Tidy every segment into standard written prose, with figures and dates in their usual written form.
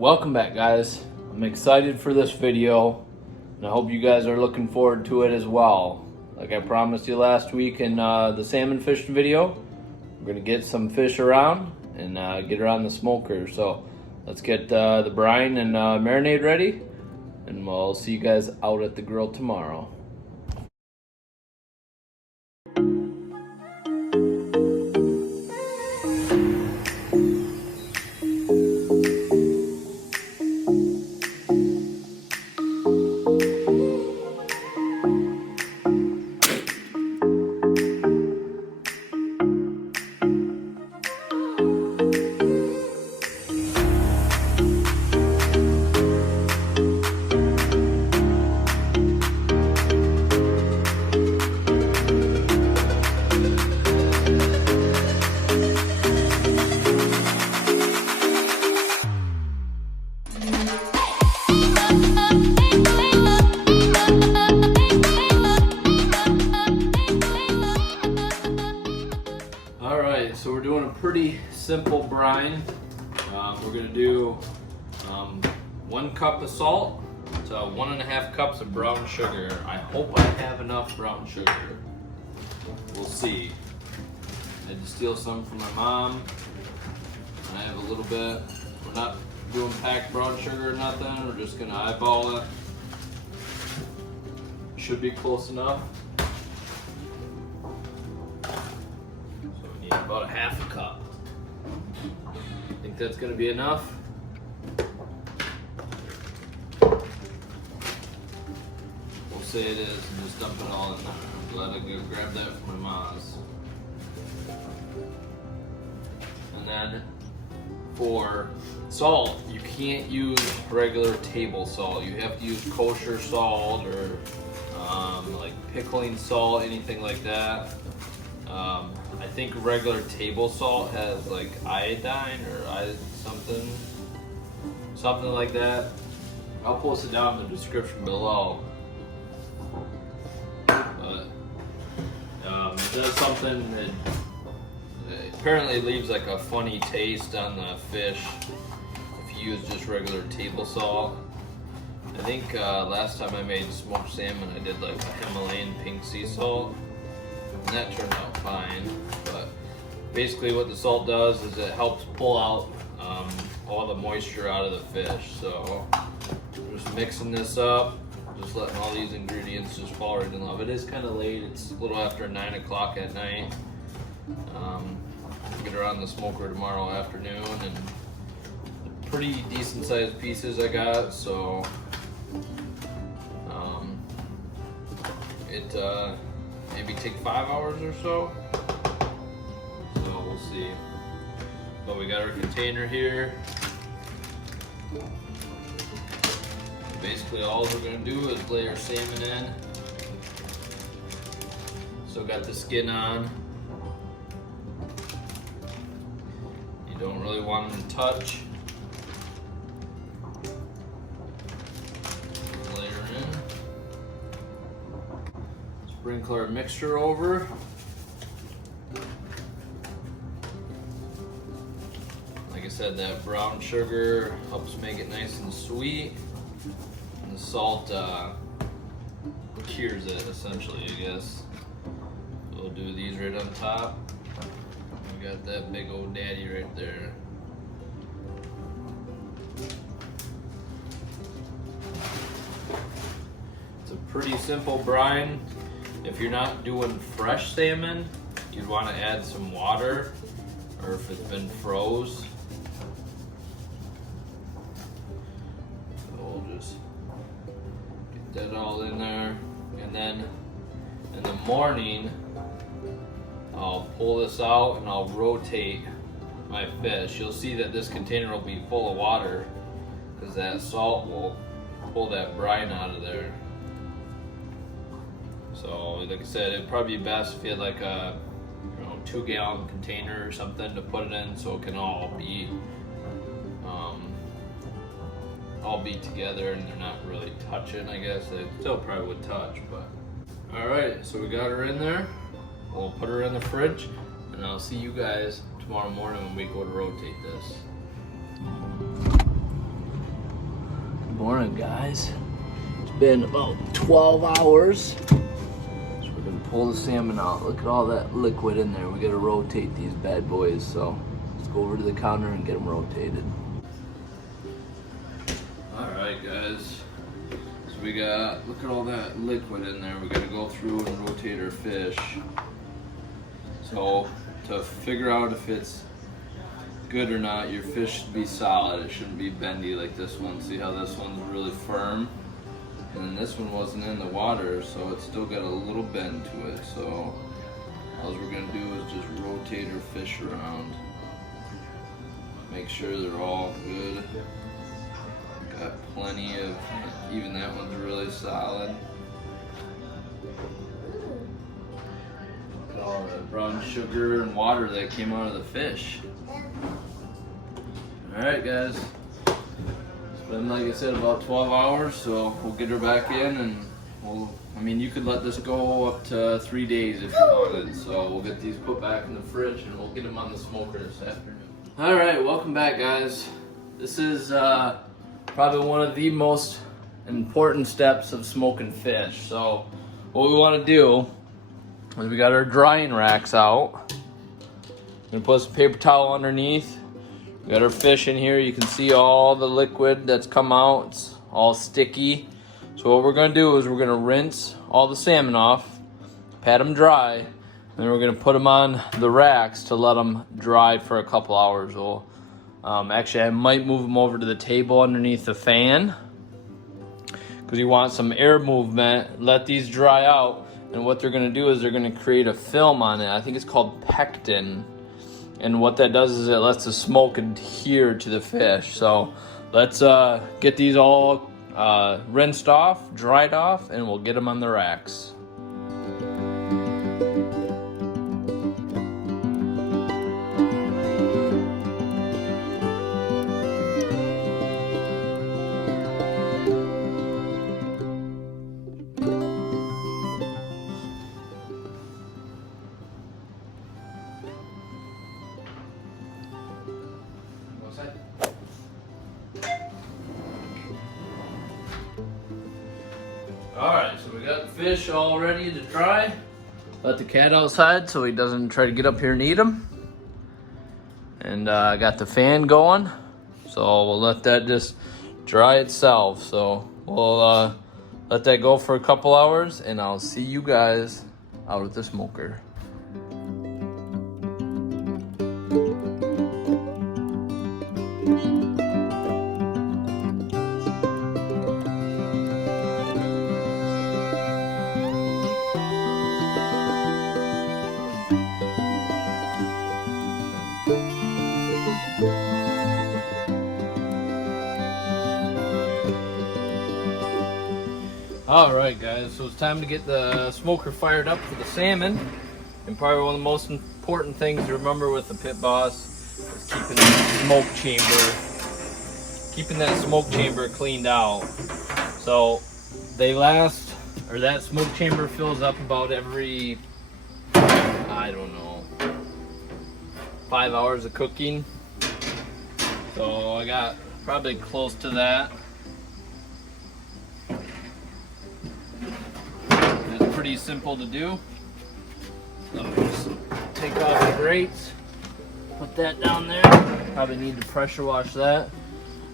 Welcome back, guys. I'm excited for this video and I hope you guys are looking forward to it as well. Like I promised you last week in the salmon fishing video, we're gonna get some fish around and get around the smoker. So let's get the brine and marinade ready, and we'll see you guys out at the grill tomorrow. So we're doing a pretty simple brine. We're gonna do 1 cup of salt to 1.5 cups of brown sugar. I hope I have enough brown sugar. We'll see. I had to steal some from my mom. I have a little bit. We're not doing packed brown sugar or nothing. We're just gonna eyeball it. Should be close enough. About 1/2 cup. Think that's gonna be enough? We'll say it is and just dump it all in there. Glad I go grab that from my mom's. And then for salt, you can't use regular table salt. You have to use kosher salt or like pickling salt, anything like that. I think regular table salt has like iodine or something like that. I'll post it down in the description below. But it does something that apparently leaves like a funny taste on the fish if you use just regular table salt. I think last time I made smoked salmon, I did like a Himalayan pink sea salt. And that turned out fine, but basically what the salt does is it helps pull out all the moisture out of the fish. So just mixing this up, just letting all these ingredients just fall right in love. It is kind of late, it's a little after 9 o'clock at night. Get around the smoker tomorrow afternoon, and pretty decent sized pieces I got, so maybe take 5 hours or so. So we'll see. But we got our container here. Basically all we're gonna do is lay our salmon in. Still got the skin on. You don't really want them to touch. Sprinkle our mixture over. Like I said, that brown sugar helps make it nice and sweet, and the salt cures it essentially, I guess. We'll do these right on top. We got that big old daddy right there. It's a pretty simple brine. If you're not doing fresh salmon, you'd want to add some water, or if it's been froze. So we'll just get that all in there, and then in the morning I'll pull this out and I'll rotate my fish. You'll see that this container will be full of water because that salt will pull that brine out of there. So like I said, it'd probably be best if you had like a 2-gallon container or something to put it in, so it can all be together and they're not really touching. I guess they still probably would touch, but all right. So we got her in there. We'll put her in the fridge, and I'll see you guys tomorrow morning when we go to rotate this. Morning, guys. It's been about 12 hours. So we're gonna pull the salmon out. Look at all that liquid in there. We gotta rotate these bad boys. So let's go over to the counter and get them rotated. All right, guys. So we got, look at all that liquid in there. We gotta go through and rotate our fish. So to figure out if it's good or not, your fish should be solid. It shouldn't be bendy like this one. See how this one's really firm? And then this one wasn't in the water, so it's still got a little bend to it. So all we're gonna do is just rotate our fish around. Make sure they're all good. Got plenty of, even that one's really solid. Look at all the brown sugar and water that came out of the fish. Alright, guys. It's been, like I said, about 12 hours, so we'll get her back in and you could let this go up to 3 days if you wanted. So we'll get these put back in the fridge and we'll get them on the smoker this afternoon. Alright, welcome back, guys. This is probably one of the most important steps of smoking fish. So what we want to do is we got our drying racks out. We're gonna put some paper towel underneath. We got our fish in here. You can see all the liquid that's come out. It's all sticky. So what we're gonna do is we're gonna rinse all the salmon off, pat them dry, and then we're gonna put them on the racks to let them dry for a couple hours. We'll, actually, I might move them over to the table underneath the fan because you want some air movement. Let these dry out, and what they're gonna do is they're gonna create a film on it. I think it's called pectin. And what that does is it lets the smoke adhere to the fish. So let's get these all rinsed off, dried off, and we'll get them on the racks. Alright, so we got the fish all ready to dry. Let the cat outside so he doesn't try to get up here and eat them. And I got the fan going, so we'll let that just dry itself. So we'll let that go for a couple hours, and I'll see you guys out at the smoker. Alright, guys, so it's time to get the smoker fired up for the salmon. And probably one of the most important things to remember with the PITBOSS is keeping that smoke chamber cleaned out. So they last, or that smoke chamber fills up about every, I don't know, 5 hours of cooking. So I got probably close to that. Pretty simple to do. So just take off the grates, put that down there. Probably need to pressure wash that.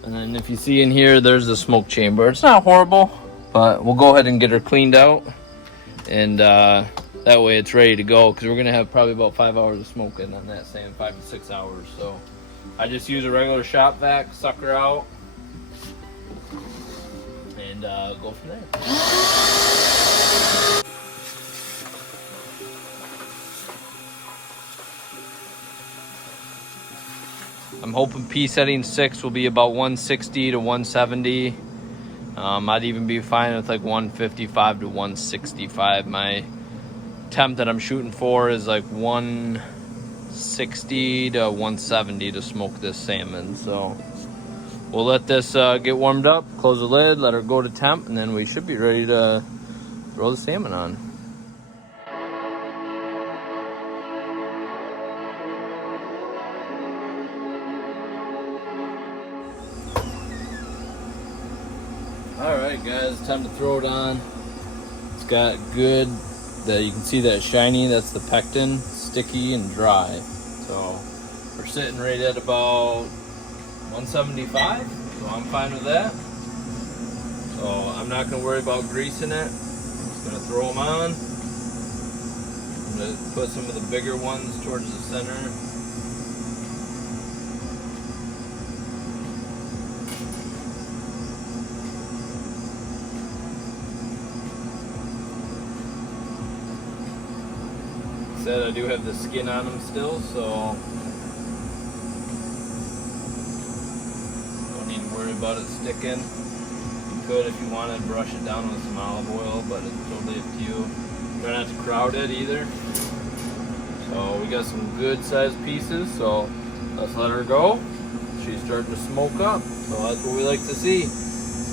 And then if you see in here, there's the smoke chamber. It's not horrible, but we'll go ahead and get her cleaned out. And that way it's ready to go, because we're gonna have probably about 5 hours of smoking on that same 5 to 6 hours. So I just use a regular shop vac, suck her out, and go from there. I'm hoping P setting 6 will be about 160 to 170. I'd even be fine with like 155 to 165. My temp that I'm shooting for is like 160 to 170 to smoke this salmon. So we'll let this get warmed up, close the lid, let her go to temp, and then we should be ready to throw the salmon on. Alright guys, time to throw it on. It's got good, you can see that shiny, that's the pectin, sticky and dry. So we're sitting right at about 175, so I'm fine with that. So I'm not going to worry about greasing it. I'm just going to throw them on. I'm going to put some of the bigger ones towards the center. I do have the skin on them still, so don't need to worry about it sticking. You could, if you wanted, brush it down with some olive oil, but it's totally up to you. Try not to crowd it either. So we got some good sized pieces, so let's let her go. She's starting to smoke up, so that's what we like to see.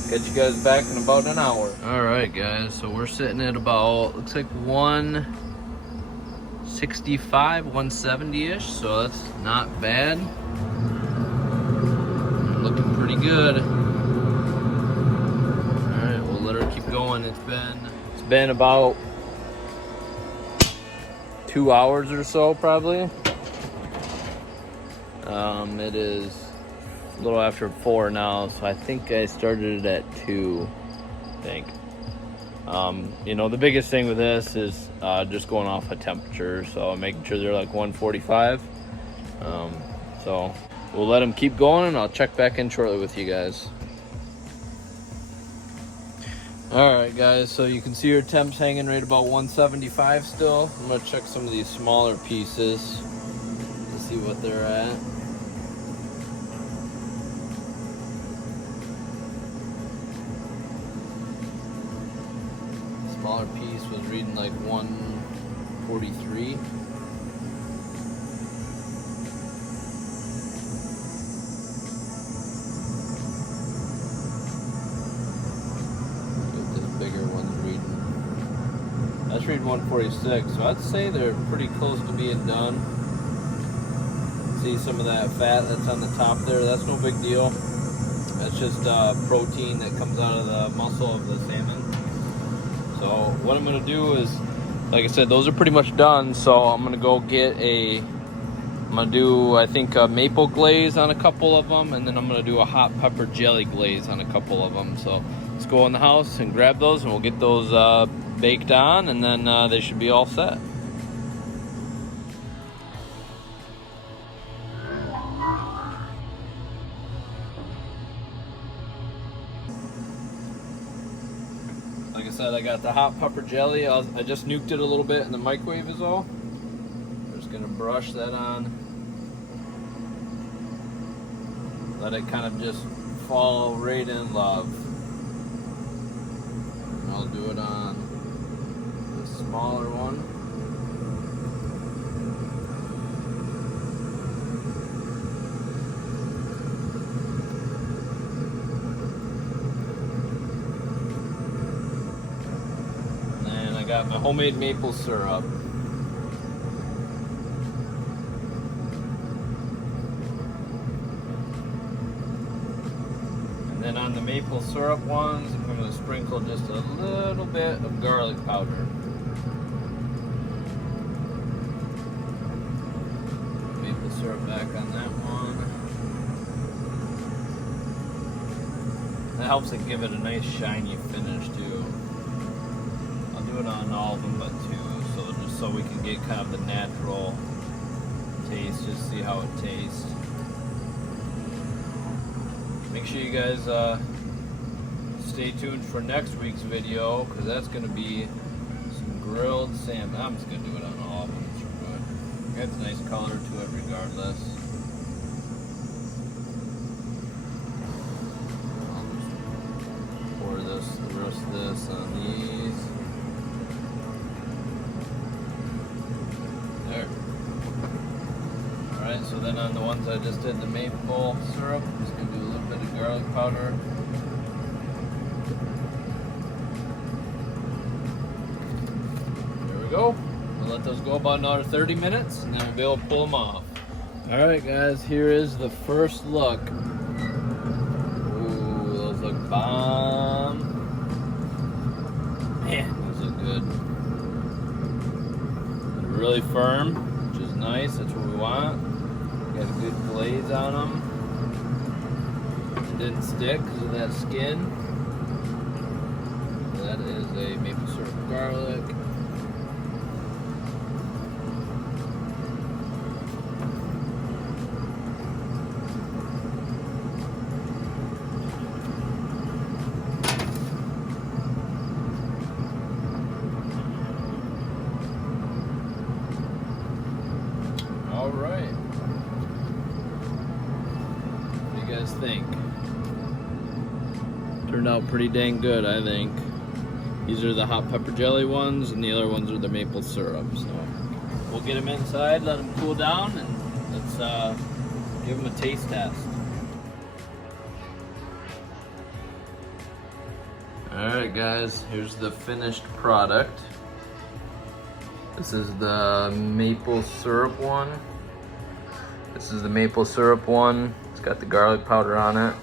Get you guys back in about an hour. Alright guys, so we're sitting at about, looks like 165, 170-ish, so that's not bad. Looking pretty good. Alright, we'll let her keep going. It's been about 2 hours or so, probably. It is a little after 4 now, so I think I started it at 2, I think. You know, the biggest thing with this is just going off of temperature, so making sure they're like 145. So we'll let them keep going, and I'll check back in shortly with you guys. Alright guys, so you can see your temps hanging right about 175 still. I'm going to check some of these smaller pieces to see what they're at. Smaller piece was reading like 143. What this bigger one's reading. That's reading 146, so I'd say they're pretty close to being done. See some of that fat that's on the top there, that's no big deal. That's just protein that comes out of the muscle of the salmon. So what I'm going to do is, like I said, those are pretty much done. So I'm going to go get I'm going to do, I think, a maple glaze on a couple of them. And then I'm going to do a hot pepper jelly glaze on a couple of them. So let's go in the house and grab those, and we'll get those baked on, and then they should be all set. Like I said, I got the hot pepper jelly. I just nuked it a little bit in the microwave is all. I'm just gonna brush that on. Let it kind of just fall right in love. And I'll do it on the smaller one. I got my homemade maple syrup. And then on the maple syrup ones, I'm going to sprinkle just a little bit of garlic powder. Maple syrup back on that one. That helps it give it a nice shiny finish too. Do it on all of them but 2, so just so we can get kind of the natural taste, just see how it tastes. Make sure you guys stay tuned for next week's video, because that's going to be some grilled salmon. I'm just going to do it on all of them. It adds a nice color to it regardless. I'll just pour the rest of this on these. Alright, so then on the ones I just did the maple syrup, I'm just going to do a little bit of garlic powder. There we go. We'll let those go about another 30 minutes, and then we'll be able to pull them off. Alright guys, here is the first look. Ooh, those look bomb. really firm, which is nice. That's what we want. Got a good glaze on them. It didn't stick because of that skin. That is a maple syrup garlic. All right. What do you guys think? Turned out pretty dang good, I think. These are the hot pepper jelly ones, and the other ones are the maple syrup. So we'll get them inside, let them cool down, and let's give them a taste test. All right, guys. Here's the finished product. This is the maple syrup one. This is the maple syrup one. It's got the garlic powder on it.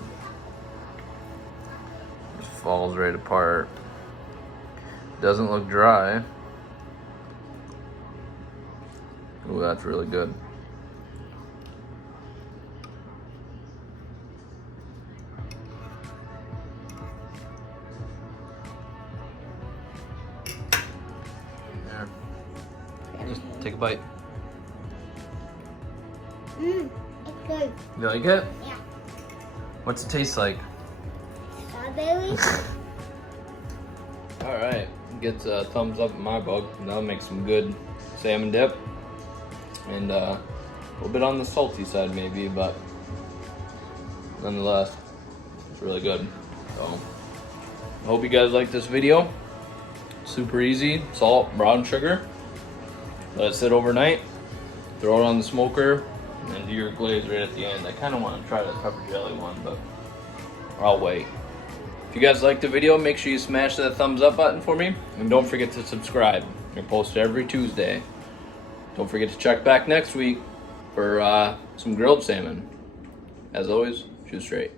Just falls right apart. Doesn't look dry. Ooh, that's really good. There. Just take a bite. It's good. You like it? Yeah. What's it taste like? Strawberry? All right, gets a thumbs up in my book. That'll make some good salmon dip. And a little bit on the salty side maybe, but nonetheless, it's really good. So, I hope you guys like this video. Super easy, salt, brown sugar. Let it sit overnight. Throw it on the smoker and do your glaze right at the end. I kind of want to try the pepper jelly one, but I'll wait. If you guys liked the video, make sure you smash that thumbs up button for me. And don't forget to subscribe. They're posted every Tuesday. Don't forget to check back next week for some grilled salmon. As always, shoot straight.